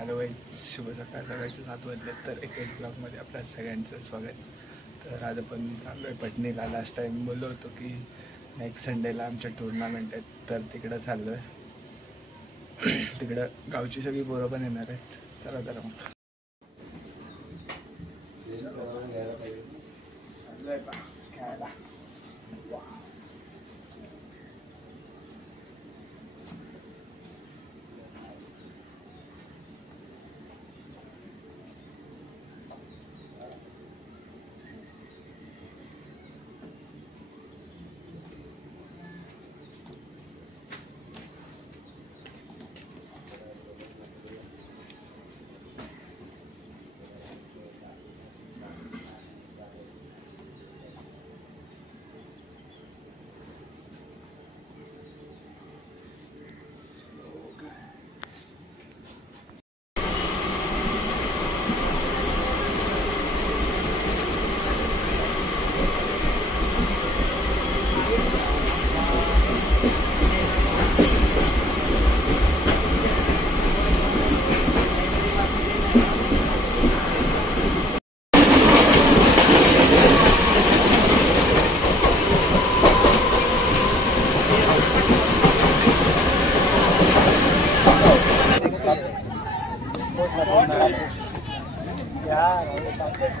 Hello guys, शुभ सकाळ. सकाळचे 7 वाजले. तर एक ब्लॉगमध्ये आपल्या सगळ्यांचं स्वागत. तर आज आपण चाललो आहे पटणीला. लास्ट टाईम बोललो होतो की नेक्स्ट संडेला आमच्या टुर्नामेंट आहेत, तर तिकडं चाललो आहे. तिकडं गावची सगळी पोरं पण येणार आहेत. चला तर मग खेळायला.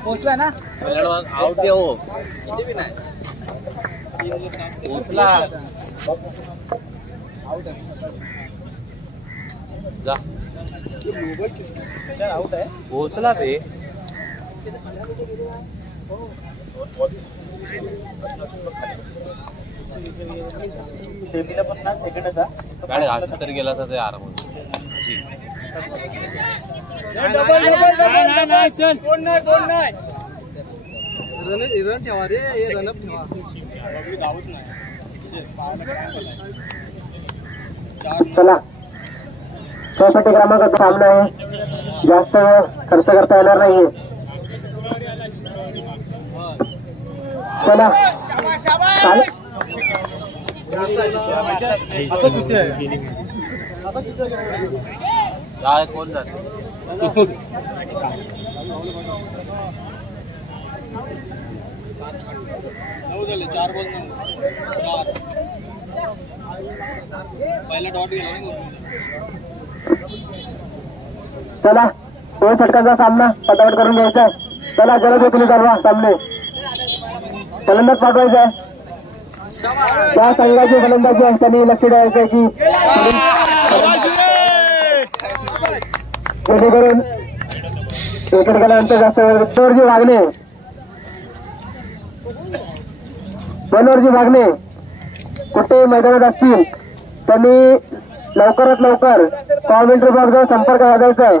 पोचला ना आउट दे हो किती भी नाही पोचला आउट है जा चल आउट है पोचला बे सेमीला 50 सेकंडचा गाडी घासून तरी गेला तर ते आरामात डबल चल कोण नाही रन ठेवा रे हे रनअप ठेवा चला 64 क्रमांकाचा सामना आहे. जास्त वेळ खर्च करता येणार नाहीये. चला कोण जाते चार बॉल पहिला डॉट गेला. चला 2 षटकांचा सामना पटापट करून घ्यायचा आहे. चला जलद गतीने चालवा. सामने फलंदाज पाठवायचा आहे. त्या संघाची फलंदाजी आहे त्यांनी लक्ष द्यायचं आहे की जेणेकरून विकेट गेल्यानंतर जास्त वेळ बनवरजी भागणे कुठे मैदानात असतील त्यांनी लवकरात लवकर कॉमेंट्री बॉक्सवर संपर्क साधायचा आहे.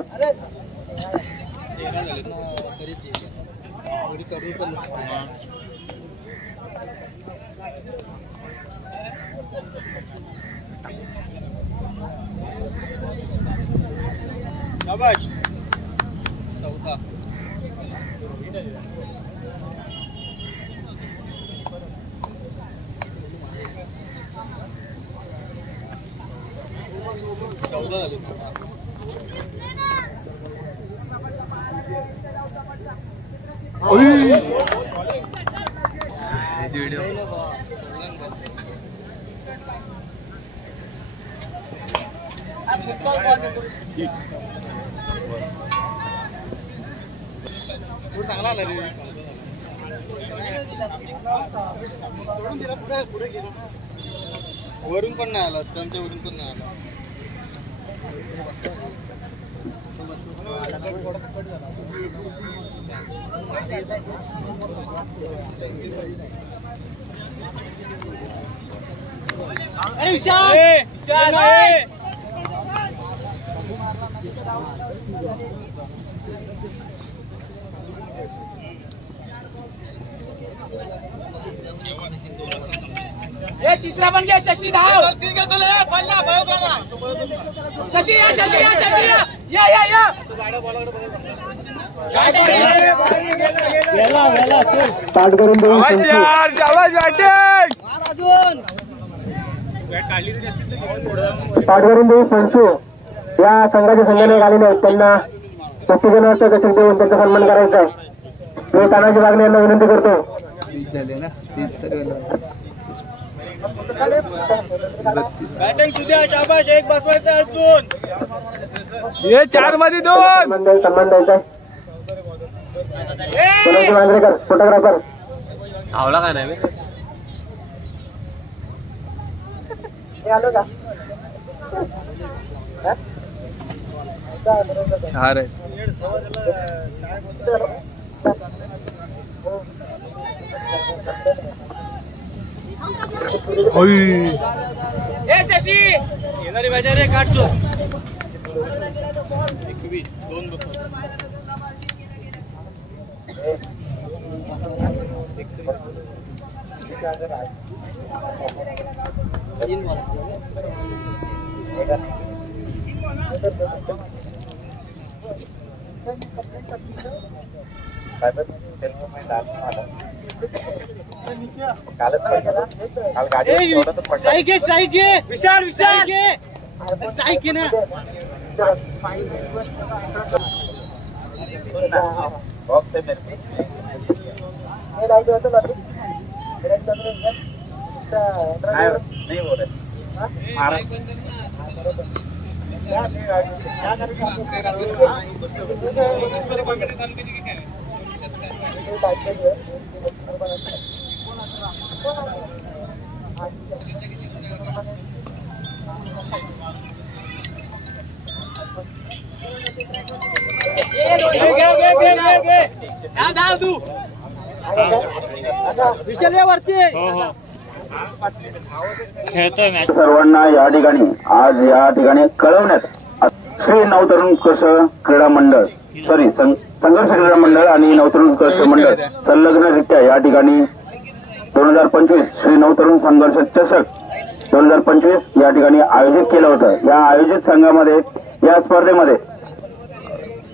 चौथा झाले. चांगला आला रे. सोडून दिला पुढे गेला ना. वरून पण नाही आला. स्टंपच्या वरून पण नाही आला. अरे विशाल ये तिसरा पण घ्या. शशी धाव. शशी या या स्टार्ट करून देऊ. स्टार्ट करून देऊ. संशू या संघाचे संघनायक आलेले आहेत, त्यांना 35 चषक देऊन त्यांचा सन्मान करायचा आहे. मी तानाजी बागणे यांना विनंती करतो. 30 झाले ना, 30 तरी बॅटिंग सुद्धा शाबाश, एक बसवायचं अजून. हे 4 मध्ये 2. सन्मान द्यायचा आहे. तानाजी मांजरेकर फोटोग्राफर. आवला काय नाही 4 आहे. ए शशी येणारी बाजार रे काढतो. 21 2 बसव. स्ट्राइक घे विशाल घे स्ट्राइक घे ना. बॉक्स है मेरे नहीं हो रहा धाव तू विशाल या वरती. सर्वांना या ठिकाणी आज या ठिकाणी कळवण्यात श्री नवतरुण उत्कर्ष क्रीडा मंडळ संघर्ष क्रीडा मंडळ आणि नवतरुण उत्कर्ष मंडळ संलग्नरित्या या ठिकाणी 2025 श्री नवतरुण संघर्ष चषक 2025 या ठिकाणी आयोजित केलं होतं. या आयोजित संघामध्ये या स्पर्धेमध्ये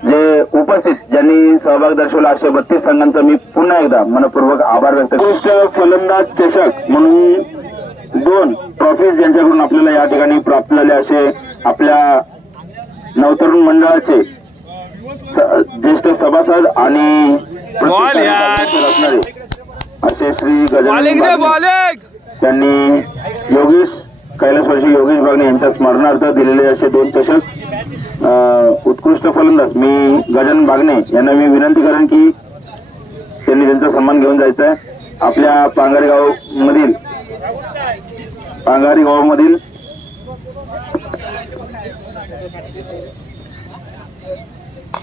जे उपस्थित ज्यांनी सहभाग दर्शवला असे 32 संघांचा मी पुन्हा एकदा मनपूर्वक आभार व्यक्त करतो. फलंदाज चषक म्हणून 2 ट्रॉफीज ज्यांच्याकडून आपल्याला या ठिकाणी प्राप्त झाले असे आपल्या नवतरुण मंडळाचे ज्येष्ठ सभासद आणि असणारे असे श्री गजानन त्यांनी कैलासवासी योगेश बागणे यांच्या स्मरणार्थ दिलेले असे 2 चषक. उत्कृष्ट फलंदाज मी गजानन बागणे यांना मी विनंती करेन की त्यांनी त्यांचा सन्मान घेऊन जायचा आहे. आपल्या पांगारी गावामधील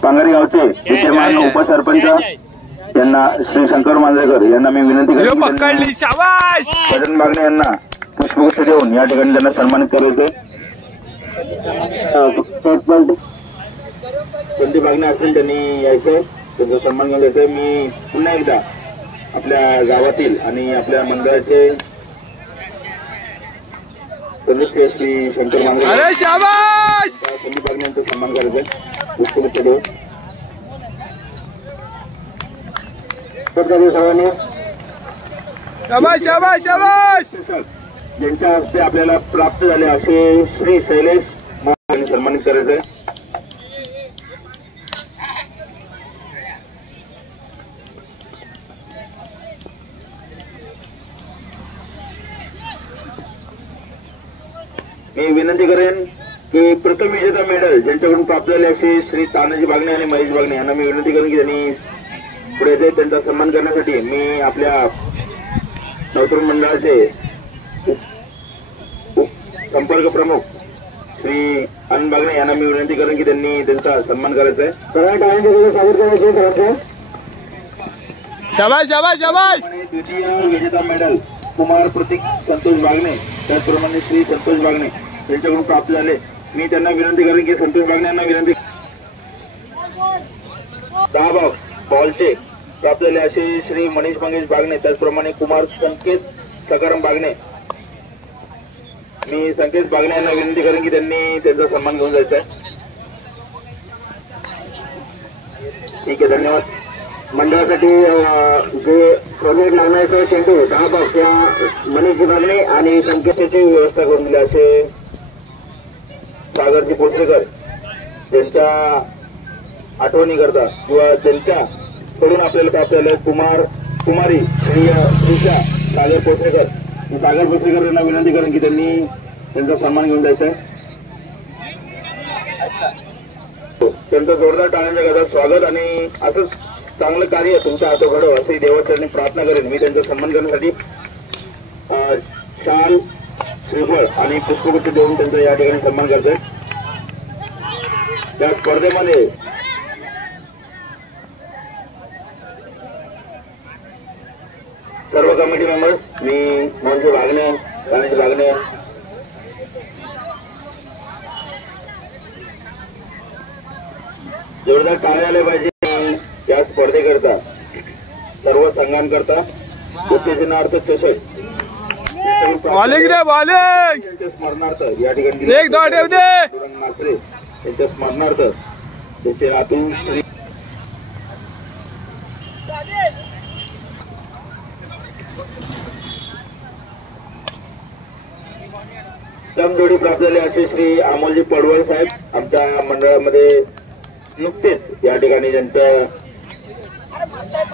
पांगारी गावचे विद्यमान उपसरपंच यांना श्री शंकर मांजरेकर यांना मी विनंती करेन गजानन बागणे यांना पुष्पगुच्छ देऊन या ठिकाणी त्यांना सन्मानित करायचे. संदीप बागणे असेल त्यांनी यायचं, त्यांचा सन्मान घेऊन द्यायचं. मी पुन्हा एकदा आपल्या गावातील आणि आपल्या मंडळाचे सदस्य श्री शंकर मांजरेकर संदीप बागणे यांचा सन्मान करायचा पुष्पगुच्छ देऊन. सर्वांनी ज्यांच्या हस्ते आपल्याला प्राप्त झाले असे श्री शैलेश यांनी सन्मानित करायचंय. मी विनंती करेन की प्रथम विजेता मेडल ज्यांच्याकडून प्राप्त झाले असे श्री तानाजी बागणे आणि महेश बागणे यांना मी विनंती करेन की त्यांनी पुढे येते. त्यांचा सन्मान करण्यासाठी मी आपल्या नवतरुण मंडळाचे संपर्क प्रमुख श्री आनंद बागणे यांना मी विनंती करेन की त्यांनी त्यांचा सन्मान करायचा आहे. द्वितीय विजेता मेडल कुमार प्रतीक संतोष बागणे त्याचप्रमाणे श्री संतोष बागणे यांच्याकडून प्राप्त झाले. मी त्यांना विनंती करेन की संतोष बागणे यांना विनंती 10 बॉलचे प्राप्त झाले असे श्री मनीष मंगेश बागणे त्याचप्रमाणे कुमार संकेत सकाराम बागणे. मी संकेत बागणे यांना विनंती करेन की त्यांनी त्यांचा सन्मान घेऊन जायचा आहे. ठीक आहे, धन्यवाद. मंडळासाठी जे प्रोजेक्ट लागण्याचे चेंडू 10 बॉक्स या मनीष बागणे आणि संकेतची व्यवस्था करून दिली असे सागरजी पोटरेकर त्यांच्या आठवणी करता किंवा त्यांच्या कडून आपल्याला कुमारी श्रीषा सागर पोचरेकर, सागर पोचरेकर यांना विनंती करेन की त्यांनी त्यांचा सन्मान घेऊन जायचा आहे. त्यांचं जोरदार टाळ्यांच्या गजरात स्वागत आणि असंच चांगलं कार्य तुमच्या हातो घडव अशी देवाचरणी प्रार्थना करेन. मी त्यांचा सन्मान करण्यासाठी शाल, श्रीफळ आणि पुष्पगुच्छ देऊन त्यांचा या ठिकाणी सन्मान करतोय. त्या स्पर्धेमध्ये सर्व कमिटी मेंबर्स, मी मोहनजी वागणे, गणेश वागणे, जोरदार टाळ्या आले पाहिजे या स्पर्धेकरता, सर्व संघांकरता उत्तेजनार्थ चषक त्यांच्या स्मरणार्थ या ठिकाणी मात्रे यांच्या स्मरणार्थ त्यांचे नातू श्री जोडी प्राप्त झाले असे श्री अमोलजी पडवळ साहेब आमच्या मंडळामध्ये नुकतेच या ठिकाणी ज्यांच्या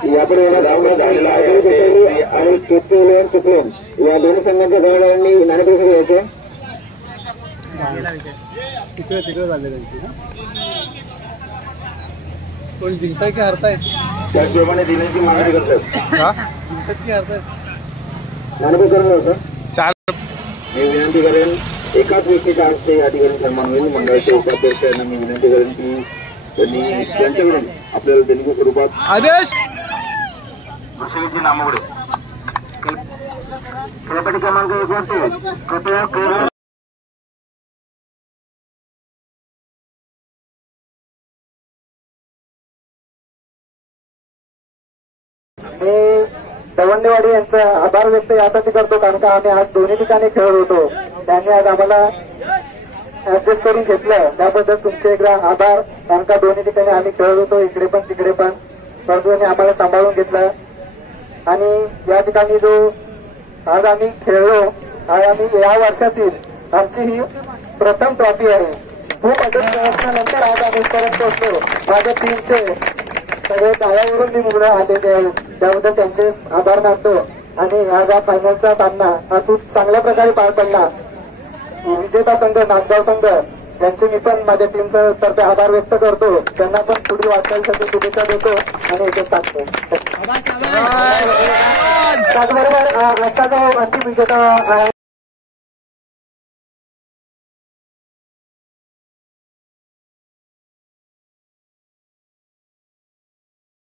यापुढे झालेला आहे आणि चुकून या दोन्ही संघांच्या खेळाडूंनी नाणेफेक घ्यायचे. तिकडे झाले त्यांची कोण जिंकताय की हरतायत त्याचप्रमाणे दिनांची मागणी करतात. जिंकत की हरतायत नाणेफेक करून होतं. मी विनंती करेन एकाच व्यक्तीच्या हस्ते या ठिकाणी सन्मान होईल. मंडळाचे उपाध्यक्ष यांना मी विनंती करेन की त्यांनी त्यांच्याकडून आपल्याला देणगी स्वरूपात आदेश विषयीची नामवडे खेळपट्टी क्रमांक 1 वरती कृपया मी दवंडेवाडी यांचा आभार व्यक्त यासाठी करतो कारण का आम्ही आज दोन्ही ठिकाणी खेळत होतो. त्यांनी आज आम्हाला ऍडजस्ट करून घेतलं त्याबद्दल तुमचे एकदा आभार. कारण का दोन्ही ठिकाणी आम्ही खेळत होतो, इकडे पण तिकडे पण, परंतु त्यांनी आम्हाला सांभाळून घेतलं. आणि या ठिकाणी जो आज आम्ही खेळलो, आज आम्ही या वर्षातील आमची ही प्रथम ट्रॉफी आहे. खूप अडचण प्रयत्नानंतर आज आम्ही इथपर्यंत पोहोचलो. माझ्या टीमचे सगळे टाळ्यावरून मी मुलं आले त्याबद्दल त्यांचे आभार मानतो. आणि आज हा फायनलचा सामना हा खूप चांगल्या प्रकारे पार पडला. विजेता संघ नागगाव संघ यांचे मी पण माझ्या टीमचा तर्फे आभार व्यक्त करतो. त्यांना पण पुढील वाटचालीसाठी शुभेच्छा देतो आणि एकच सांगतो. त्याचबरोबर आजचा जो अंतिम विजेता